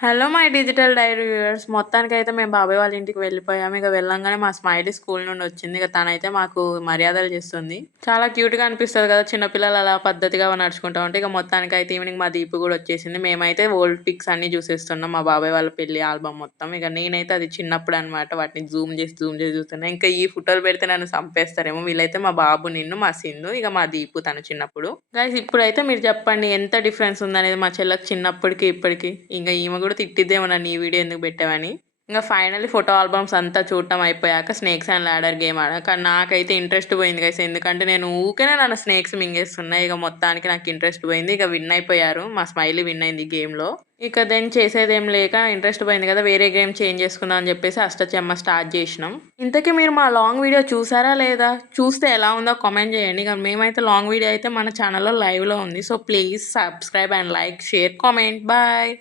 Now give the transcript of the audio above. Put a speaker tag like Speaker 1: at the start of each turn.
Speaker 1: Hello my digital diary viewers మొత్తానికి అయితే మేము బాబాయ్ వాళ్ళ ఇంటికి వెళ్ళిపోయాము. ఇక వెళ్ళంగానే మా స్మైలీ స్కూల్ నుండి వచ్చింది. ఇక తనైతే మాకు మర్యాదలు చేస్తుంది. చాలా క్యూట్గా అనిపిస్తుంది కదా చిన్నపిల్లలు అలా పద్ధతిగా నడుచుకుంటా ఉంటే. ఇక మొత్తానికి అయితే ఈవినింగ్ మా దీపు కూడా వచ్చేసింది. మేమైతే ఓల్డ్ పిక్స్ అన్ని చూసేస్తున్నాం. మా బాబాయ్ వాళ్ళ పెళ్ళి ఆల్బమ్ మొత్తం. ఇక నేనైతే అది చిన్నప్పుడు అనమాట వాటిని జూమ్ చేసి జూమ్ చేసి చూస్తున్నా. ఇంకా ఈ ఫోటోలు పెడితే నన్ను చంపేస్తారేమో. వీళ్ళైతే మా బాబు నిన్ను మా సింధు ఇక మా దీపు తను చిన్నప్పుడు. గైస్ ఇప్పుడైతే మీరు చెప్పండి ఎంత డిఫరెన్స్ ఉందనేది మా చెల్లెకి చిన్నప్పటికి ఇప్పటికి. ఇంకా ఈమె కూడా తిట్టిద్దేమో నన్ను ఈ వీడియో ఎందుకు పెట్టావని. ఇంకా ఫైనల్లీ ఫోటో ఆల్బమ్స్ అంతా చూడటం అయిపోయాక స్నేక్స్ అండ్ ల్యాడర్ గేమ్ ఆడ కానీ నాకైతే ఇంట్రెస్ట్ పోయింది కైస్ ఎందుకంటే నేను ఊరికేనే నన్ను స్నేక్స్ మింగేస్తున్నాయి ఇక మొత్తానికి నాకు ఇంట్రెస్ట్ పోయింది. ఇక విన్ అయిపోయారు. మా స్మైలీ విన్ అయింది గేమ్లో. ఇక దెన్ చేసేదేం లేక ఇంట్రెస్ట్ పోయింది కదా. వేరే గేమ్ చేంజ్ చేసుకుందాం అని చెప్పేసి అష్టచెమ్మ స్టార్ట్ చేసినాం. ఇంతకీ మీరు మా లాంగ్ వీడియో చూసారా లేదా? చూస్తే ఎలా ఉందో కామెంట్ చేయండి. ఇక మేమైతే లాంగ్ వీడియో అయితే మన ఛానల్లో లైవ్లో ఉంది. So please subscribe and like share comment bye